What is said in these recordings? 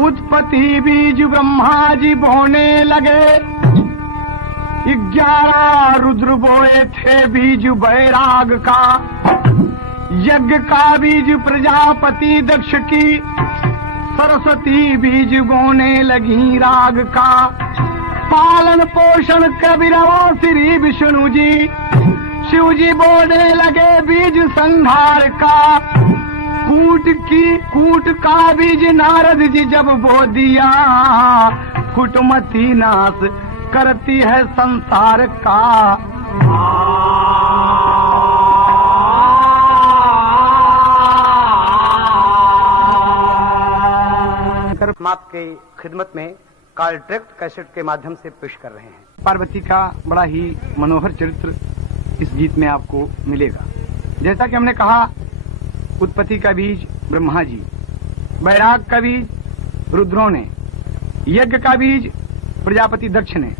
उत्पत्ति बीज ब्रह्मा जी बोने लगे, 11 रुद्र बोए थे बीज बैराग का। यज्ञ का बीज प्रजापति दक्ष की, सरस्वती बीज बोने लगी राग का। पालन पोषण कबीरवा श्री विष्णु जी, शिव जी बोने लगे बीज संहार का। कूट का बीज नारद जी जब बो दिया, कुटमती नाश करती है संसार का। आपके खिदमत में कॉन्ट्रैक्ट कैसेट के माध्यम से पेश कर रहे हैं। पार्वती का बड़ा ही मनोहर चरित्र इस गीत में आपको मिलेगा। जैसा कि हमने कहा, उत्पत्ति का बीज ब्रह्मा जी, बैराग का बीज रुद्रों ने, यज्ञ का बीज प्रजापति दक्ष ने,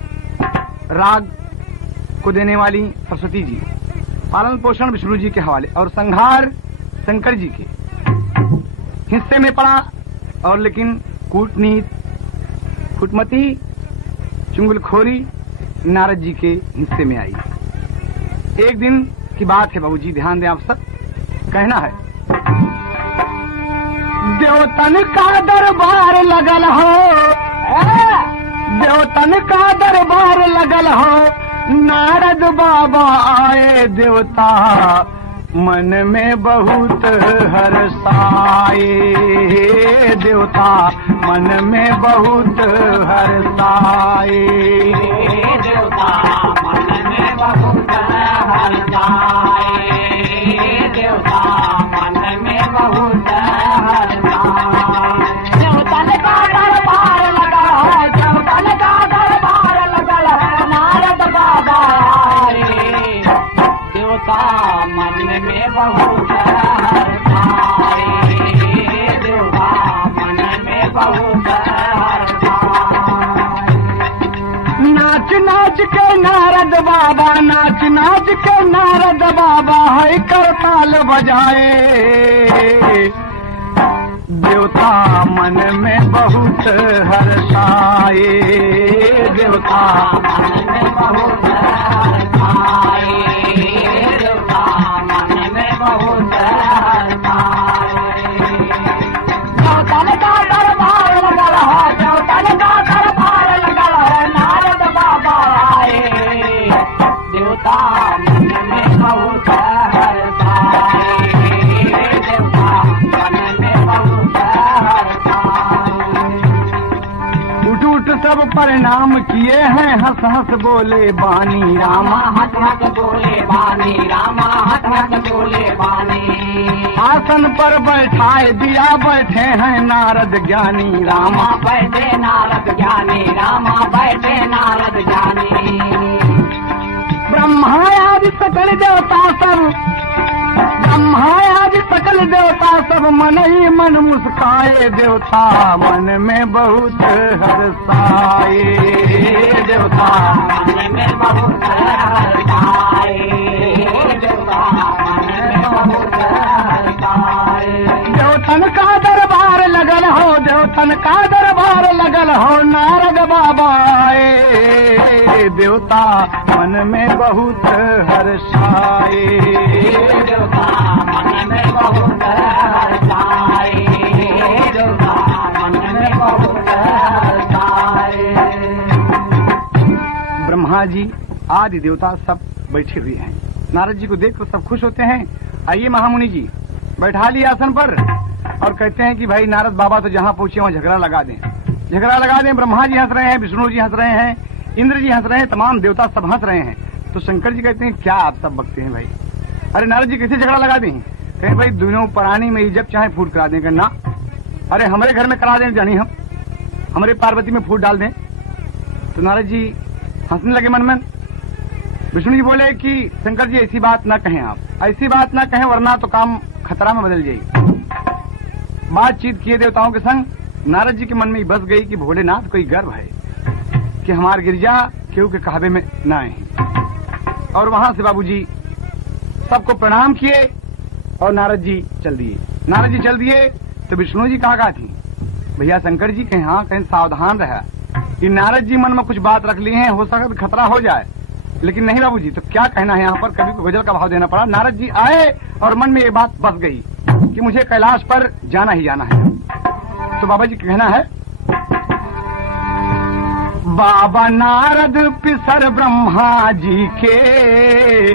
राग को देने वाली सरस्वती जी, पालन पोषण विष्णु जी के हवाले, और संहार शंकर जी के हिस्से में पड़ा। और लेकिन कूटनीत, कुटमती, चुंगलखोरी नारद जी के हिस्से में आई। एक दिन की बात है बाबूजी, ध्यान दें आप सब। कहना है, देवतन का दरबार लगल हो, देवतन का दरबार लगल हो, नारद बाबा आए देवता मन में बहुत हर्षाए। देवता मन में बहुत हर्षाए, देवता मन में बहुत हर्षाए, देवता मन में बहुत हर्षाए। देवतन का दरबार लगा है, देवतन का दरबार लगा है, नारद बाबा आए देवता मन में बहुत हर्षाए, देवता मन में बहुत हर्षाए। नाच नाच के नारद बाबा, नाच नाच के नारद बाबा है करताल बजाए। देवता मन में बहुत हर्षाए, देवता मन में बहुत हर्षाए, देवता मन में बहुत हर्षाए। देवतन का दरबार लगल है, देवतन का दरबार लगल है, नारद बाबा आए देवता मन में बहुत हर्षाए, देवता मन में बहुत हर्षाए। उठ उठ सब परिणाम किए हैं, हंस हंस बोले बानी रामा। हंस हंस बोले बानी रामा, हंस हंस बोले बानी। आसन पर बैठाए दिया, बैठे हैं नारद ज्ञानी रामा। बैठे नारद ज्ञानी रामा, बैठे नारद ज्ञानी। ब्रह्मा आदि सकल देवता सब, ब्रह्मा आदि सकल देवता सब मन ही मन मुस्काए। देवता मन में बहुत हर्षाए, देवता मन में बहुत हर्षाए, देवता मन में बहुत हर्षाए। देवतन का दरबार लगल हो, देवतन का दरबार लगल हो, नारद बाबा आए देवता मन में बहुत हर्षाए, देवता मन में बहुत हर्षाए, देवता मन में बहुत हर्षाए। ब्रह्मा जी आदि देवता सब बैठे हुए हैं। नारद जी को देखकर सब खुश होते हैं। आइए महामुनि जी, बैठा लिए आसन पर और कहते हैं कि भाई नारद बाबा तो जहाँ पहुंचे वहाँ झगड़ा लगा दें, झगड़ा लगा दें। ब्रह्मा जी हंस रहे हैं, विष्णु जी हंस रहे हैं, इंद्र जी हंस रहे हैं, तमाम देवता सब हंस रहे हैं। तो शंकर जी कहते हैं क्या आप सब बकते हैं भाई, अरे नारद जी कैसे झगड़ा लगा दें, कहें भाई दोनों प्राणी में जब चाहे फूट करा दें, ना अरे हमारे घर में करा दें जानी हम हमारे पार्वती में फूट डाल दें। तो नारद जी हंसने लगे मन में। विष्णु जी बोले कि शंकर जी ऐसी बात ना कहें, आप ऐसी बात ना कहें वरना तो काम खतरा में बदल जाएगी। बातचीत किए देवताओं के संग नारद जी के मन में बस गई कि भोलेनाथ कोई गर्व है कि हमार गिरजा केहू के कहावे में न आए। और वहां से बाबूजी सबको प्रणाम किए और नारद जी चल दिए। नारद जी चल दिए तो विष्णु जी कहाँ थी, भैया शंकर जी कहें हाँ, कहें सावधान रहा कि नारद जी मन में कुछ बात रख ली है, हो सकता खतरा हो जाए। लेकिन नहीं बाबूजी, तो क्या कहना है यहाँ पर, कभी को गजल का भाव देना पड़ा। नारद जी आए और मन में ये बात बस गई कि मुझे कैलाश पर जाना ही जाना है। तो बाबा जी कहना है, बाबा नारद पिसर ब्रह्मा जी के,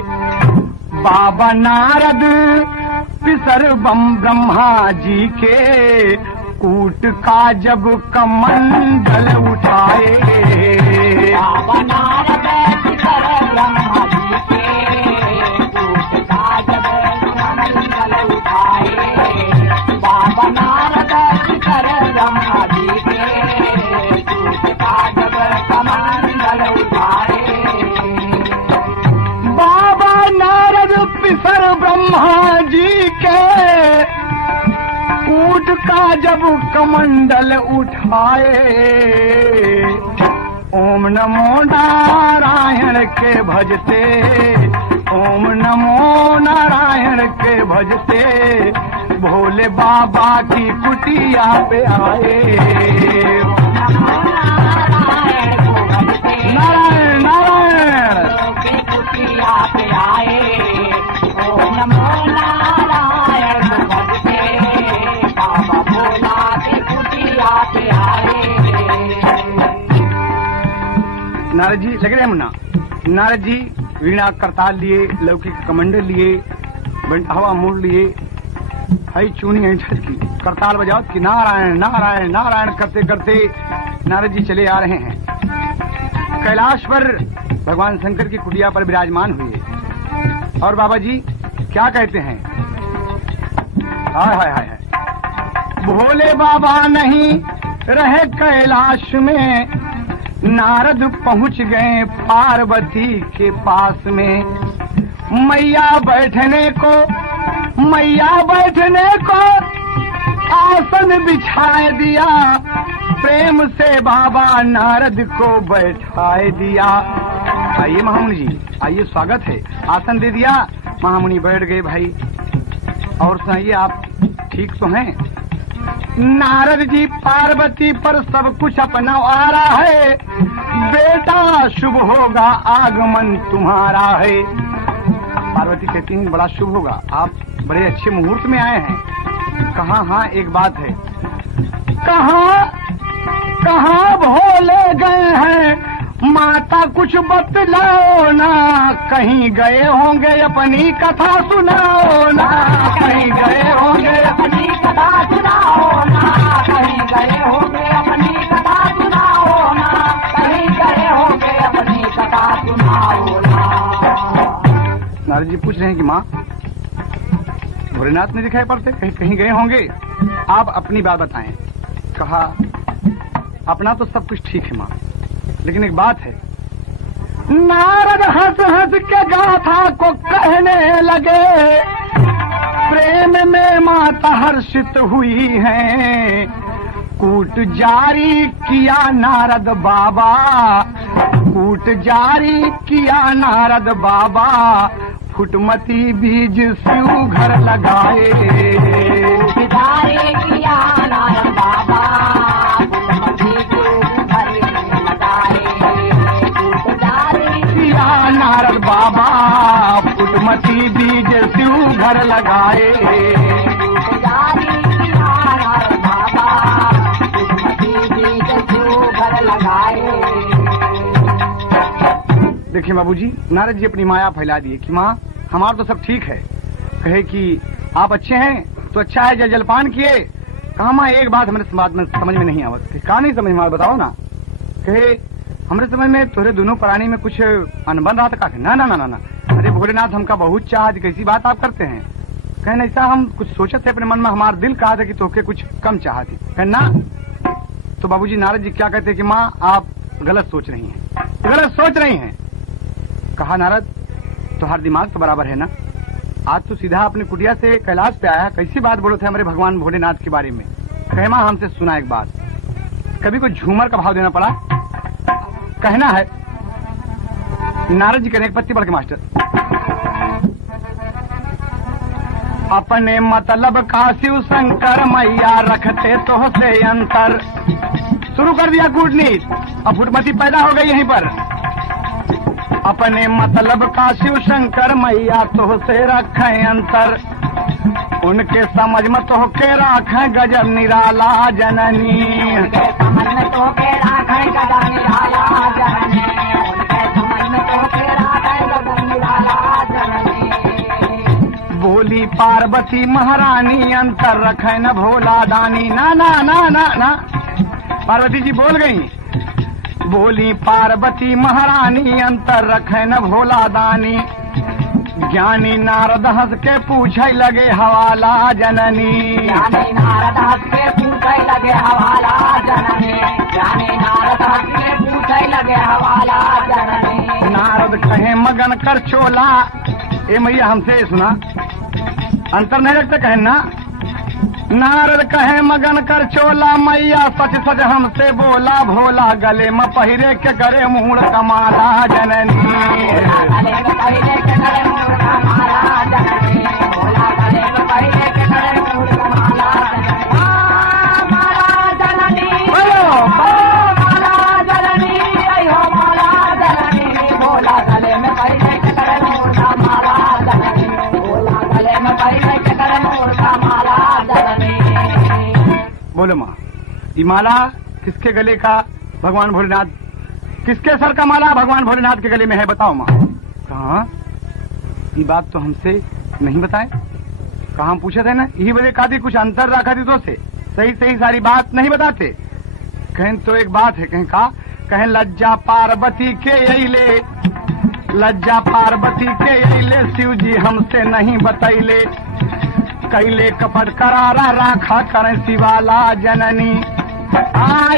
बाबा नारद पिसर ब्रह्मा जी के, कूट का जब कमंडल उठाए, बाबा नारद पिसर ब्रह्मा जी के, कूट का जब कमंडल उठाए, बाबा नारद पिसर ब्रह्मा जी के, कूट का जब कमंडल उठाए, बाबा नारद पिसर ब्रह्मा जी के, कूट का जब कमंडल उठाए, ओम नमो नारायण के भजते, ओम नमो नारायण के भजते, भोले बाबा की कुटिया पे आए। नारायण नारायण के कुटिया पे आए, ओम नमो नारायण भजते, बाबा भोला के कुटिया पे आए। नारद जी लगे रहे मुन्ना। नारद जी वीणा करताल लिए, लौकिक कमंडल लिए, हवा मोड़ लिए, हई चूनी ऐठत की करताल बजाओ कि नारायण नारायण नारायण करते करते नारद जी चले आ रहे हैं। कैलाश पर भगवान शंकर की कुटिया पर विराजमान हुए और बाबा जी क्या कहते हैं, हाय हाय हाय, भोले बाबा नहीं रहे कैलाश में, नारद पहुंच गए पार्वती के पास में। मैया बैठने को आसन बिछाए दिया, प्रेम से बाबा नारद को बैठाए दिया। आइए महामुनि जी, आइए स्वागत है। आसन दे दिया, महामुनि बैठ गए भाई। और सुनाइए आप ठीक तो हैं? नारद जी पार्वती पर सब कुछ अपना आ रहा है, बेटा शुभ होगा आगमन तुम्हारा है। पार्वती कहती हैं बड़ा शुभ होगा, आप बड़े अच्छे मुहूर्त में आए हैं। कहाँ हाँ एक बात है, कहाँ भोले गए हैं, माता कुछ बतलाओ ना, कहीं गए होंगे अपनी कथा सुनाओ ना, कहीं गए होंगे अपनी कथा सुनाओ ना, कहीं गए होंगे अपनी कथा सुनाओ ना, कहीं गए होंगे अपनी कथा सुनाओ ना। नारद जी पूछ रहे हैं कि माँ भोलेनाथ ने दिखाई पड़ते, कहीं गए होंगे, आप अपनी बात बताएं। कहा अपना तो सब कुछ ठीक है माँ, लेकिन एक बात है। नारद हंस हंस के गाथा को कहने लगे, प्रेम में माता हर्षित हुई है, कूट जारी किया नारद बाबा, कूट जारी किया नारद बाबा, फुटमती बीज शिव घर लगाए, जारी किया नारद बाबा, नारद बाबा फुटमती बीज शिव घर लगाए, देखिए बाबूजी, नारद जी अपनी माया फैला दिए कि माँ हमारा तो सब ठीक है। कहे कि आप अच्छे हैं तो अच्छा है, जल जलपान किए। कहा माँ एक बात हमारे समझ में नहीं आवत, कहा नहीं समझ में बताओ ना। कहे हमरे समझ में तोरे दोनों प्राणी में कुछ अनबन रहा था का? ना ना ना ना ना, अरे भोलेनाथ हमका बहुत चाहत, कैसी बात आप करते हैं? कहन ऐसा हम कुछ सोचे थे अपने मन में, हमारा दिल कहा था कि तोके कुछ कम चाहती। कहन ना, तो बाबूजी नारद जी क्या कहते कि माँ आप गलत सोच रही हैं, गलत सोच रही हैं। कहा नारद तुम्हारा दिमाग तो बराबर है ना, आज तो सीधा अपनी कुटिया से कैलाश पे आया, कैसी बात बोले थे हमारे भगवान भोलेनाथ के बारे में। कहे माँ हमसे सुना एक बात, कभी कोई झूमर का भाव देना पड़ा? कहना है नारद जी कहने एक पत्ती बढ़ के मास्टर, अपने मतलब का शिव शंकर मैया रखते तो से अंतर। शुरू कर दिया कूटनीति, अब फुटमती पैदा हो गई यहीं पर। अपने मतलब का शिव शंकर मैया तो से रखे अंतर, उनके समझ में तो के राखे गजब निराला जननी। उनके समझ में तो के राखे गजब निराला जननी, उनके समझ में तो के राखे गजब निराला जननी। बोली पार्वती महारानी अंतर रखे न भोला दानी। ना ना ना ना ना, पार्वती जी बोल गई। बोली पार्वती महारानी अंतर रखे न भोला दानी। ज्ञानी नारद हंस के पूछे लगे हवाला जननी। ज्ञानी नारद हंस के पूछे लगे हवाला जननी, ज्ञानी नारद हंस के पूछे लगे हवाला जननी। नारद कहे मगन कर चोला, ए मैया हमसे सुना, अंतर नहीं रखते कहे ना। नारद कहे मगन कर चोला, मैया सच सच हमसे बोला भोला गले में पहिरे के करे मूड़ कमाला जननी। गले में पहिरे के करे मूड़ कमाला जननी, भोला गले में पहिरे के करे मूड़ कमाला जननी। माला जननी, माला जननी, अयो माला जननी, भोला गले में पहिरे के करे मूड़ कमाला जननी, भोला गले में पहिरे के करे मूड़ कमाला जननी। बोलो माँ, ये माला किसके गले का भगवान भोलेनाथ, किसके सर का माला भगवान भोलेनाथ के गले में है? बताओ माँ। कहा ये बात तो हमसे नहीं बताए, कहा हम पूछे थे ना, यही वजह का थी कुछ अंतर रखा थी तो से सही सही सारी बात नहीं बताते। कहें तो एक बात है, कहें का कहें लज्जा पार्वती के अइले, लज्जा पार्वती के अइले, शिव जी हमसे नहीं बतैले। कैले कपट करारा राखा करें शिवाला जननी।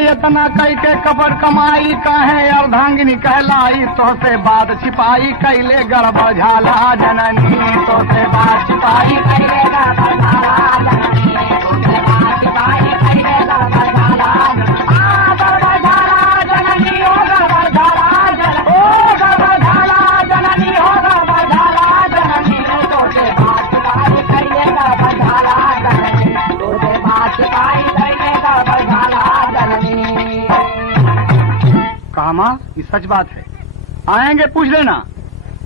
इतना कई के कपट कमाई कहे अर्धांगिनी कहलाई, तो से बात छिपाई कैले गड़बड़ झाला जननी। तो से बात छिपाई कैले गड़बड़ झाला जननी, तो से बात छिपाई कैले गड़बड़ झाला जननी। गड़बड़ झाला जननी, ओ गड़बड़ झाला जननी, ओ गड़बड़ झाला जननी, ओ गड़बड़ झाला जननी। तो से बात छिपाई कैले गड़बड़ झाला जननी, तो से बात छिपाई कैले गड़बड़ झाला जननी। कहा माँ ये सच बात है, आएंगे पूछ लेना।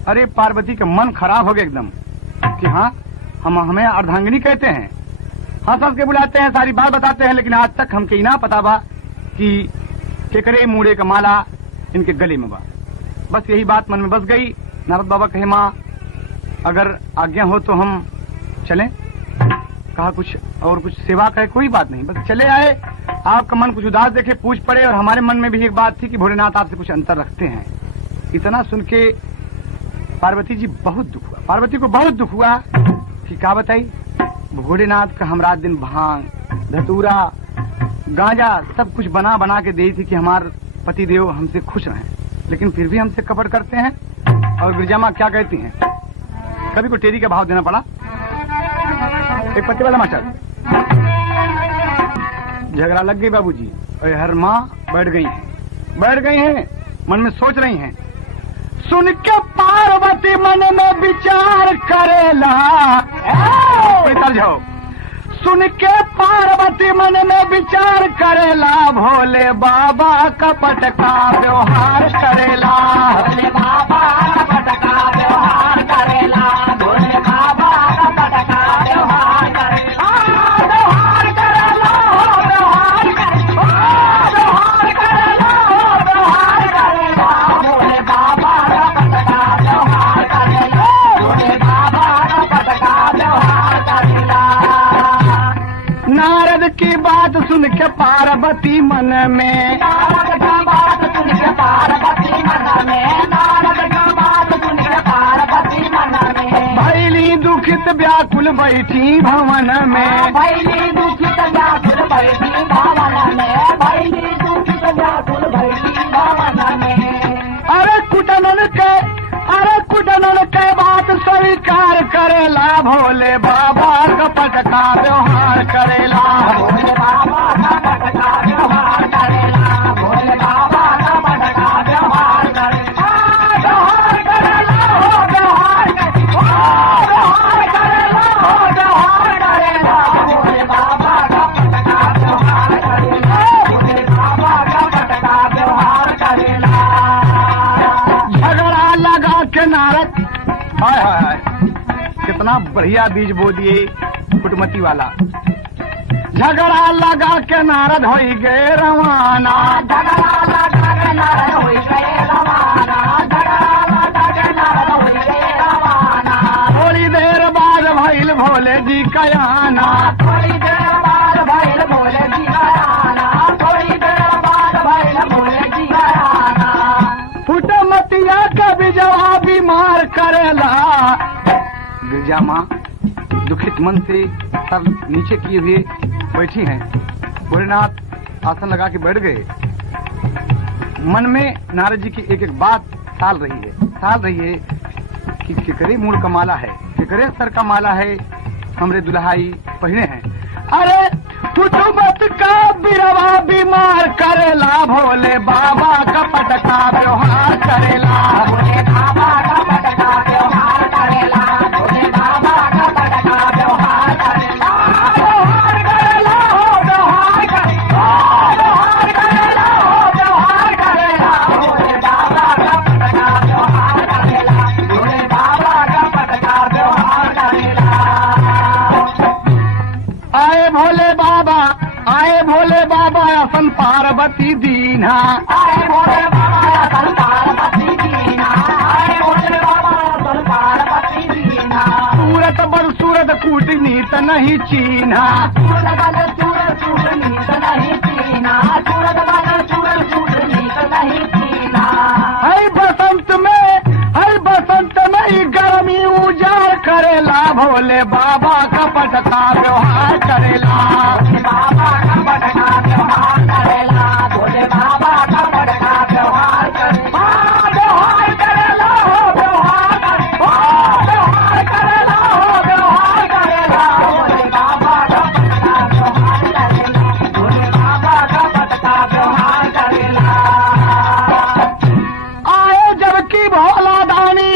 अरे पार्वती का मन खराब हो गया एकदम कि हाँ हमें अर्धांगिनी कहते हैं, हंस हंस के बुलाते हैं, सारी बात बताते हैं, लेकिन आज तक हमके ना पता बा कि केकरे मूड़े का माला इनके गले में बा। बस यही बात मन में बस गई। नारद बाबा कहे माँ अगर आज्ञा हो तो हम चलें। कहा कुछ और कुछ सेवा कहे, कोई बात नहीं, बस चले आए। आपका मन कुछ उदास देखे पूछ पड़े, और हमारे मन में भी एक बात थी कि भोलेनाथ आपसे कुछ अंतर रखते हैं। इतना सुन के पार्वती जी बहुत दुख हुआ, पार्वती को बहुत दुख हुआ कि क्या बताई, भोलेनाथ का हमरा दिन भांग धतूरा गांजा सब कुछ बना बना के दी थी कि हमारे पति देव हमसे खुश रहें, लेकिन फिर भी हमसे कपट करते हैं। और गिरजा माँ क्या कहती हैं, कभी को टेरी का भाव देना पड़ा। एक पत्ती वाला मास्टर झगड़ा लग गई बाबूजी, और हर माँ बैठ गई हैं, मन में सोच रही हैं। सुन के पार्वती मन में विचार करेला, जाओ। सुन के पार्वती मन में विचार करेला, भोले बाबा कपट का व्यवहार करेला, भोले बाबा कपट का व्यवहार करेला, भोले बाबा कपट का व्यवहार करेला। व्यवहार करेला, व्यवहार करेला, व्यवहार करेला, व्यवहार करेला, भोले बाबा कपट का व्यवहार करेला, भोले बाबा कपट का व्यवहार करेला। नारद की बात सुन के पार्वती मन में, नारद की बात सुन के पार्वती मन में, नारद का बात सुन के पार्वती मन में, भैली दुखित व्याकुल बैठी भवन में, भैली दुखित व्याकुल बैठी भवन में, भैली दुखित व्याकुल बैठी भवन में। अरे कुटनन के बात स्वीकार करेला, भोले बाबा कपट का व्यवहार करेला, भोले बाबा का पटका व्यवहार करेला, भोले बाबा का पटका व्यवहार करेला, व्यवहार करेला हो व्यवहार करेला, व्यवहार करेला हो व्यवहार करेला, भोले बाबा का पटका व्यवहार करेला, भोले बाबा का पटका व्यवहार करेला। झगड़ा लगा के नारद, हाय हाय हाय, कितना बढ़िया बीज बो दिए कुटमती वाला। झगड़ा लगा के नारद हो गए रवाना, झगड़ा लगा के नारद हो गए रवाना, झगड़ा लगा के नारद हो गए रवाना, थोड़ी देर बाद भइल भोले जी का आना, थोड़ी देर बाद भइल भोले जी का आना, थोड़ी देर बाद भइल भोले जी का आना, फुटमतिया का बिजवा बीमार करेला। गिरजा माँ दुखित मन से सर नीचे किए हुए बैठी हैं। भोलेनाथ आसन लगा के बैठ गए। मन में नारद जी की एक एक बात साल रही है कि केकरे मूल का माला है, केकरे सर का माला है, हमरे दुल्हाई पहने हैं। अरे कुटुंबत का बिरवा बीमार करेला, भोले बाबा का पटका व्यवहार करेला, भोले बाबा का पटका व्यवहार करेला, भोले बाबा का पटका व्यवहार करेला, व्यवहार करेला हो व्यवहार करेला, व्यवहार करेला हो व्यवहार करेला, भोले बाबा का पटका व्यवहार करेला, भोले बाबा का पटका व्यवहार करेला। आए भोले बाबा असन पार्वती दीना, आए भोले बाबा सन पार्वती दीना, आए भोले बाबा सन पार्वती दीना, सूरत बल सूरत कूटनीत नहीं चीन्हा, सूरत बल सूरत कूटनीत नहीं चीना, सूरत बल सूरत कूटनीत नहीं चीना, हर बसंत में ही गर्मी उजाड़ करेला, भोले बाबा का पटका व्यवहार करेला, भोले बाबा का पटका व्यवहार करेला, भोले बाबा का पटका व्यवहार करेला, व्यवहार करेला हो व्यवहार करेला, व्यवहार करेला हो व्यवहार करेला, भोले बाबा का पटका व्यवहार करेला, भोले बाबा का पटका व्यवहार करेला। आए जबकि भोला दानी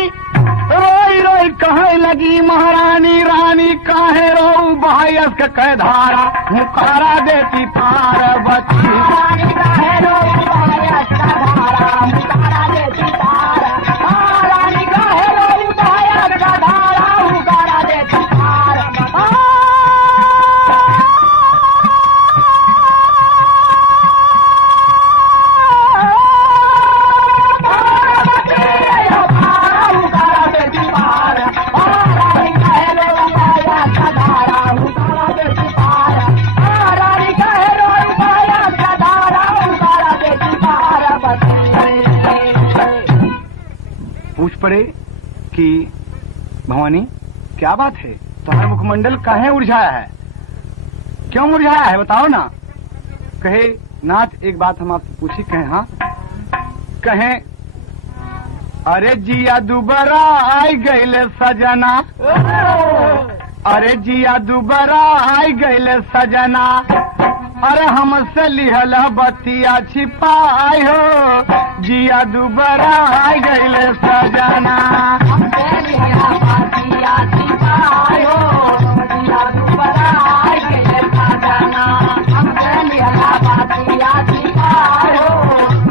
रोई रोई कहे लगी, महारानी रानी काहे रो बहायस के कह धारा, मुकारा देती पार्वती, रानी काहे रोई बहायस का धारा, मुकारा देती तारा, रानी काहे रोई बहायस का धारा, मुकारा देती तारा। पूछ पड़े कि भवानी क्या बात है, तुम्हारा मुखमंडल काहे उलझाया है, क्यों मुरझाया है बताओ ना। कहे नाथ एक बात हम आपसे पूछी, कहे हाँ, कहे अरे जिया दुबारा आई गईले सजना, अरे जिया दुबारा आई गईले सजना, अरे हमसे लिहल बतिया छिपाई हो, जिया दुबारा आई गईले सजना, हमसे लिया बातिया छिपाई हो, जिया दुबारा आई गईले सजना, हमसे लिया बातिया छिपाई हो,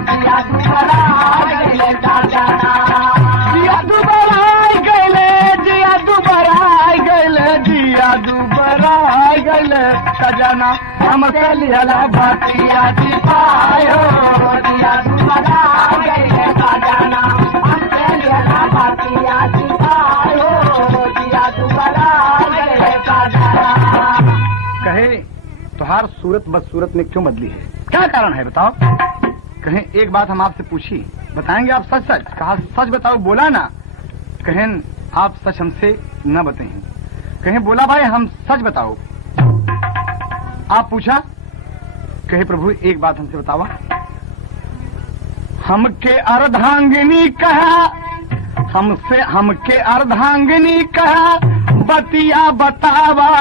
जिया दुबारा आई गईले सजना, जिया दुबारा आई गईले, जिया दुबारा आई गईले, जिया दुबारा आई गईले सजना, हमसे लिहल बतिया छिपाई हो, जिया दुबारा आई गईले सजना, हमसे लिया बातिया छिपाई हो, जिया दुबारा आई गईले सजना। कहे तुहार सूरत बदसूरत में क्यों बदली है, क्या कारण है बताओ। कहें एक बात हम आपसे पूछी, बताएंगे आप सच सच? कहा सच बताओ। बोला ना? कहें आप सच हमसे न बताएं। कहें बोला भाई हम सच बताओ। आप पूछा? कहे प्रभु एक बात हमसे बतावा। हमके अर्धांगिनी कहा, हमके अर्धांगिनी कहा बतिया बतावा,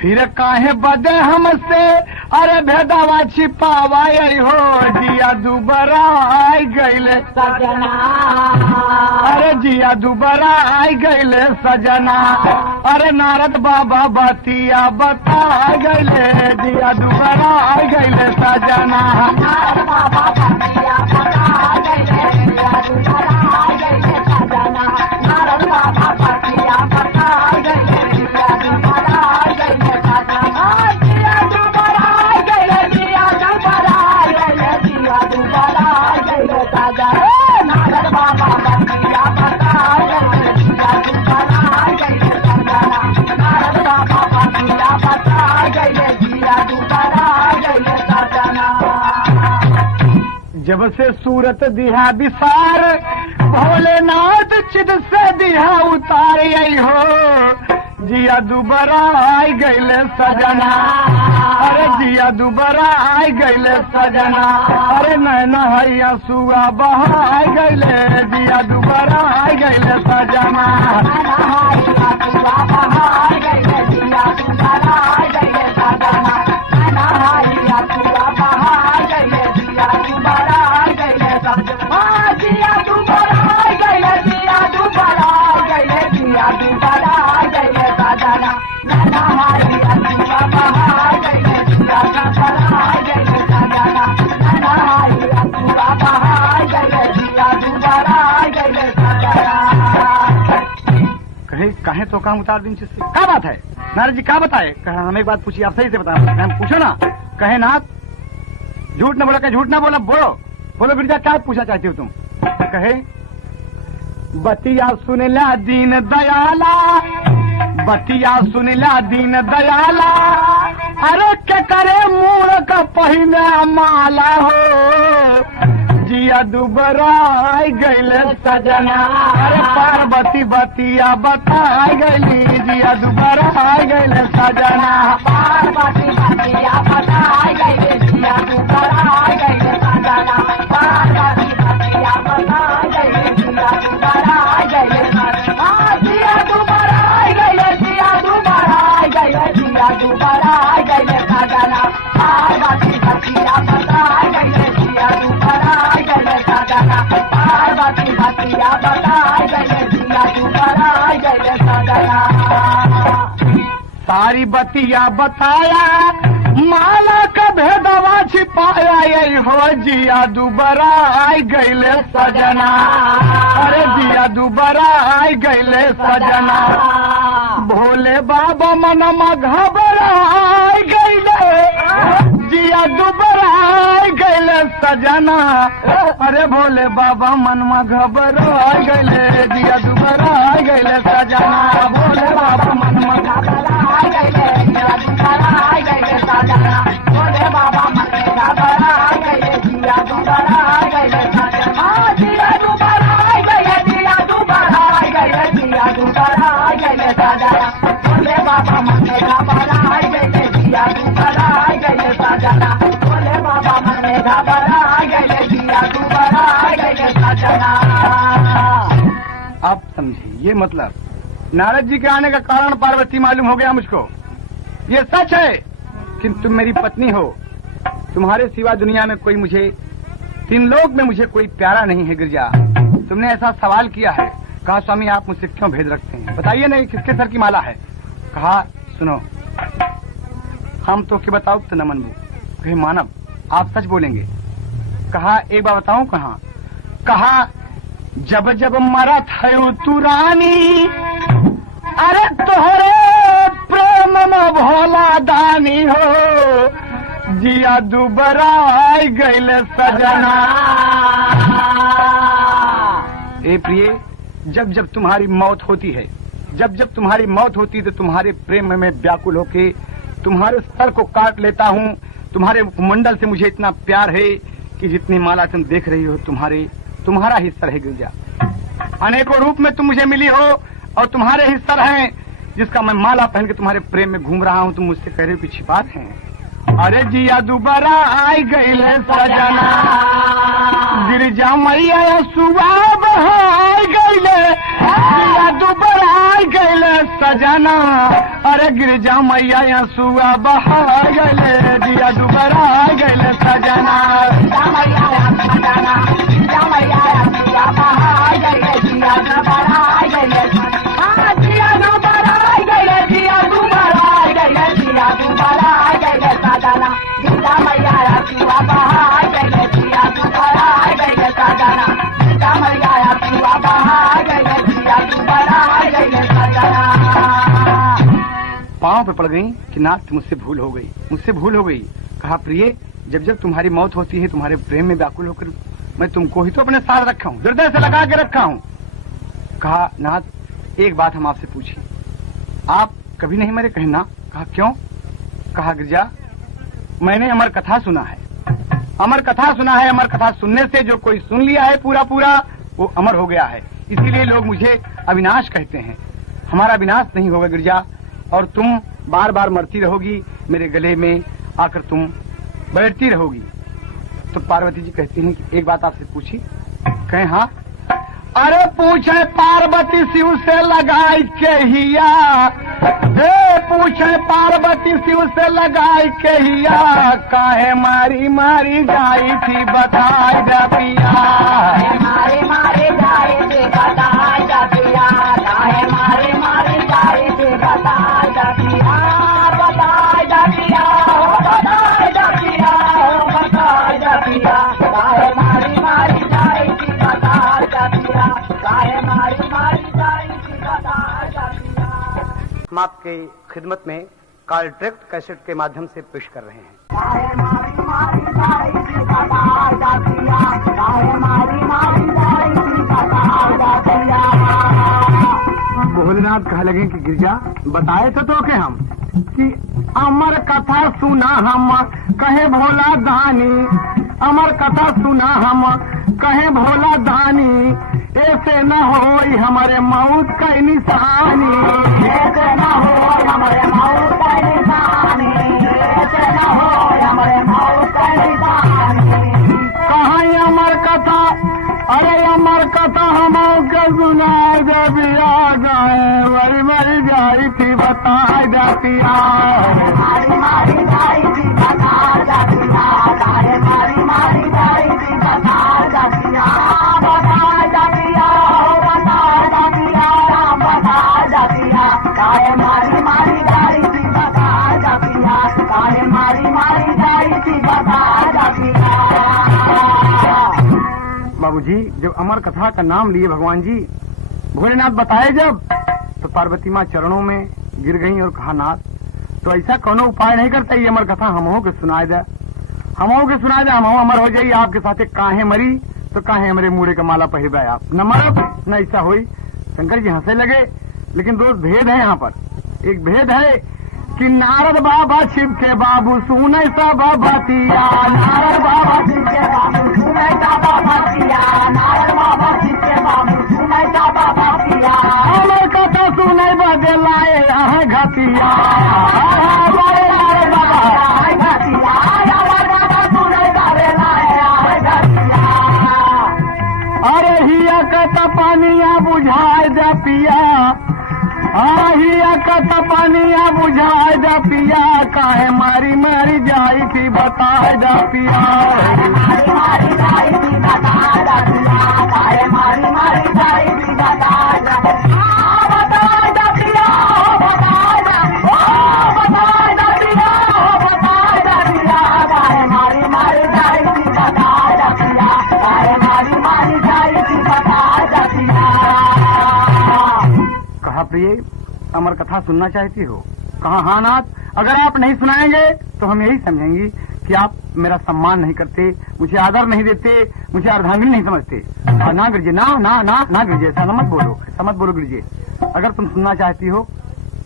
फिर काहे बदे हमसे अरे भेदावा छिपावा। हो जिया दुबारा आई गईले सजना, अरे जिया दुबारा आई गईले सजना। अरे नारद बाबा बतिया बता गईले, जिया दुबारा आई गईले सजना। नारद बाबा बतिया बता गईले, जिया दुबारा आई गईले सजना। नारद बाबा बतिया बता गईले, जिया दुबारा आई गईले सजना। जिया दुबारा आई गईले, जिया दुबारा आई गईले, जिया दुबारा आई गईले सजना। नारद बाबा बतिया बता गईले, जिया दुबारा आई गईले सजना। नारद बाबा बतिया बता गईले, जिया दुबारा आई गईले सजना। जब से सूरत दिहा विसार, भोलेनाथ चिद से दिहा उतार। यही हो जिया दुबारा आई गईले सजना। अरे जिया दुबारा आई गईले सजना। अरे नैना हैया सुआ बहा आई गईले, जिया दुबारा आई गईले सजना। कहे तो काम उतार दिन से क्या बात है? नारद जी क्या बताए? कहा हम एक बात पूछी, आप सही से बताओ। हम पूछो ना। कहे नाथ झूठ न बोला, कहे झूठ ना बोला। बोलो बोलो बिरजा क्या पूछा चाहती हो तुम? कहे बतिया सुनला दीन दयाला, बतिया सुनला दीन दयाला। अरे के करे मूल का पहिने माला हो, जिया दुबारा आई गईले सजना। अरे पार्वती बतिया बता गईली, जिया दुबारा आई गईले सजना। पार्वती बतिया बता गईले, जिया दुबारा आई गईले सजना। पार्वती बतिया बता गईले, जिया दुबारा आई गईले सजना। जिया दुबारा आई गईले, जिया दुबारा आई गईले, जिया दुबारा आई गईले सजना। पार्वती बतिया बता गईले, जिया दुबारा आई गईले सजना। पार्वती बतिया बता गईले, जिया दुबारा आई गईले सजना। सारी बतिया बताया, माला का भेदवा छिपाया। यही हो जिया दुबारा आई गईले सजना। अरे जिया दुबारा आई गईले सजना। भोले बाबा मनमा घबराई गईले, जिया दुबारा आई गईले सजना। अरे भोले बाबा मनमा घबराई गईले, जिया दुबारा आई गईले सजना। भोले बाबा मनमा घबराई गईले, जिया दुबारा आई गईले सजना। भोले बाबा मनमा घबराई गईले, जिया दुबारा आई गईले सजना। जिया दुबारा आई गईले, जिया दुबारा आई गईले, जिया दुबारा आई गईले सजना। भोले बाबा मनमा घबराई गईले, जिया दुबारा आई गईले सजना। भोले बाबा मनमा घबराई गईले, जिया दुबारा आई गईले सजना। आप समझे ये मतलब? नारद जी के आने का कारण पार्वती मालूम हो गया मुझको। ये सच है कि तुम मेरी पत्नी हो। तुम्हारे सिवा दुनिया में कोई मुझे, तीन लोक में मुझे कोई प्यारा नहीं है गिरजा। तुमने ऐसा सवाल किया है। कहा स्वामी आप मुझसे क्यों भेद रखते हैं? बताइए नहीं किसके सर की माला है? कहा सुनो हम तो के बताओ तो न मनबू। कहे मानव आप सच बोलेंगे। कहा एक बार बताऊं कहाँ? कहा जब जब मरत है तू रानी, अरे तोहरे प्रेम में भोला दानी हो, जिया दुबारा आई गईले सजना। ए प्रिय जब जब तुम्हारी मौत होती है, जब जब तुम्हारी मौत होती है तो तुम्हारे प्रेम में व्याकुल होके तुम्हारे सर को काट लेता हूँ। तुम्हारे मंडल से मुझे इतना प्यार है कि जितनी माला तुम देख रही हो तुम्हारा हिस्सा है गिरजा। अनेकों रूप में तुम मुझे मिली हो और तुम्हारे हिस्सा हैं, जिसका मैं माला पहन के तुम्हारे प्रेम में घूम रहा हूँ। तुम मुझसे कह रहे हो कि छिपा है। अरे जिया दोबारा आई गईल सजना, गिरजा मैया सुबह बहाई गईल, जिया दोबारा आई गईल सजना। अरे गिरजा मैया सुबह बहाई गईल, जिया दोबारा आई गईल सजना। पांव पे पड़ गई कि नाथ मुझसे भूल हो गई। कहा प्रिय, जब जब तुम्हारी मौत होती है तुम्हारे प्रेम में व्याकुल होकर मैं तुमको ही तो अपने साथ रखा हूँ, हृदय से लगा के रखा हूँ। कहा नाथ एक बात हम आपसे पूछी, आप कभी नहीं मरे कहना। कहा क्यों? कहा गिरजा मैंने अमर कथा सुना है, अमर कथा सुनने से जो कोई सुन लिया है पूरा वो अमर हो गया है। इसीलिए लोग मुझे अविनाश कहते हैं। हमारा विनाश नहीं होगा गिरजा, और तुम बार बार मरती रहोगी, मेरे गले में आकर तुम बैठती रहोगी। तो पार्वती जी कहती हैं कि एक बात आपसे पूछी। कहें हाँ। अरे पूछे पार्वती शिव से लगाई के हिया, पूछे पार्वती शिव से लगाई के हिया, काहे मारी मारी जाई थी बताई जा पिया। मारी जाई थी बताई जा पिया, काहे मारी जाई थी बताई जा पिया, बताई जा पिया, बताई जा पिया, बताई जा पिया, काहे मारी जाई थी बताई जा पिया, काहे मारी जाई थी बताई जा पिया। हम आपके खिदमत में कॉन्ट्रैक्ट कैसेट के माध्यम से पेश कर रहे हैं। भोलेनाथ कह लगे कि गिरजा बताए तो के हम कि अमर कथा सुना हम कहे भोला दानी, अमर कथा सुना हम कहे भोला दानी, ऐसे न होई हमारे मौत का निशानी, ऐसे न होई हमारे मौत का निशानी, ऐसे न होई हमारे मौत का निशानी। कहाँ अमर कथा, अरे अमर कथा हम के सुनाए जब याद आए, मरी जाई थी बताई जाती मारी जाई थी बताई जाती, मारी जाई थी बताई जाती, बताई जाती, बताई जाती, बताई जाती, काहे मारी जाई थी बताई जाती, काहे मारी जाई थी बताई जाती। बाबूजी जब अमर कथा का नाम लिए भगवान जी भोलेनाथ बताए जब, तो पार्वती माँ चरणों में गिर गई और कहा नाथ तो ऐसा कोनो उपाय नहीं करता, ये अमर कथा हमों के सुनाए जाए, हम अमर हो जाइए आपके साथ। काहे मरी तो काहे हमारे मुड़े का माला पहिरबा आप, न मरब न ऐसा हुई। शंकर जी हंसे लगे, लेकिन दो भेद है यहाँ पर। एक भेद है कि नारद बाबा शिव के बाबू सुने सब बतिया, नारद बाबा शिव के बाबू सुने सब बतिया, नारद बाबा शिव के बाबू सुने सब बतिया, अमर कथा सुने बदे लाए यहाँ घटिया, अरे हिया कथा पानिया बुझाए जा पिया, हिया कथा पानिया बुझाए जा पिया, काहे मारी जाई थी बताए जा पिया, मारी जाई थी बताए जा पिया, काहे मारी जाई थी बताए जा पिया, बताए जा पिया, बताए जा पिया, बताए जा पिया, काहे मारी जाई थी बताए जा पिया, काहे मारी जाई थी बताए जा पिया। कहा प्रिय अमर कथा सुनना चाहती हो? कहा हाँ नाथ, अगर आप नहीं सुनाएंगे तो हम यही समझेंगे कि आप मेरा सम्मान नहीं करते, मुझे आदर नहीं देते, मुझे अर्धांगिनी नहीं समझते। ना गिरजे, ना ना ना ना गिरजे, ऐसा मत बोलो गिरजे। अगर तुम सुनना चाहती हो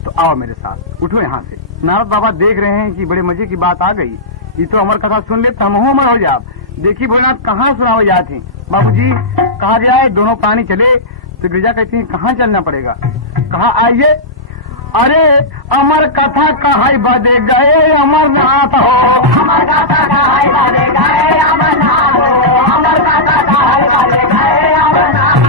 तो आओ मेरे साथ, उठो यहाँ से। नारद बाबा देख रहे हैं कि बड़े मजे की बात आ गई, ये तो अमर कथा सुन ले तो हम अमर हो जाओ, देखी भोलेनाथ कहाँ सुनाओ जाती बाबूजी। कहा गया है दोनों प्राणी चले तो गिरिजा कहती है कहाँ चलना पड़ेगा। कहा आइए। अरे अमर कथा कहाई बदे गए अमरनाथ हो, अमर कथा कहाई बदे गए अमरनाथ हो, अमर कथा कहाई बदे गए अमरनाथ हो।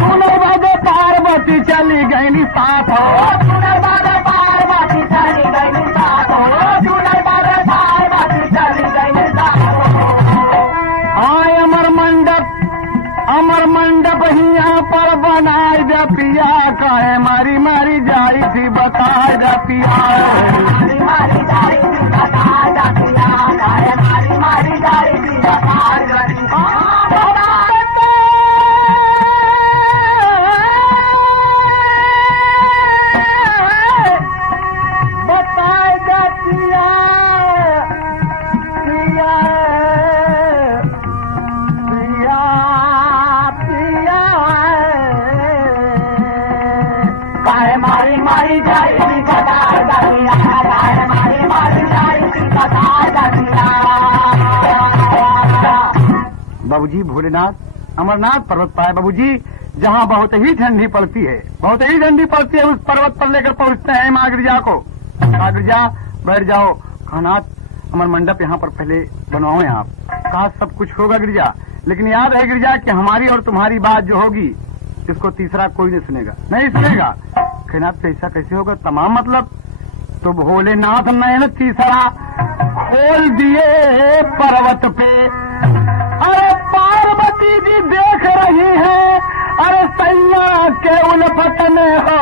सुनो बदे पार्वती चली गई साथ हो, सुनो बदे पार्वती चली गई साथ हो, सुनो बदे पार्वती चली गई साथ हो। आय अमर मंडप यहाँ पर बनाए जा पिया, कहे मारी मारी जाई थी बताए जा पिया, मारी मारी जाई थी बताए जा पिया, कहे मारी मारी जाई थी बताए जा पिया। बताए जा पिया पिया पिया पिया, काहे मारी मारी जाई थी बताए जा पिया, काहे मारी मारी जाई थी बताए जा पिया। बाबूजी भोलेनाथ अमरनाथ पर्वत पाए बाबूजी, जहाँ बहुत ही ठंडी पड़ती है, बहुत ही ठंडी पड़ती है। उस पर्वत पर लेकर पहुँचते हैं माँ गिरिजा को। माँ गिरिजा बैठ जाओ। खानाथ अमर मंडप यहाँ पर पहले बनवाओ आप। कहा सब कुछ होगा गिरिजा, लेकिन याद है गिरिजा कि हमारी और तुम्हारी बात जो होगी इसको तीसरा कोई नहीं सुनेगा, नहीं सुनेगा। खैनाथ ऐसा कैसे होगा तमाम मतलब। तो भोलेनाथ नयन तीसरा खोल दिए पर्वत पे। अरे पार्वती जी देख रही है, अरे सैया के उल्फत में हो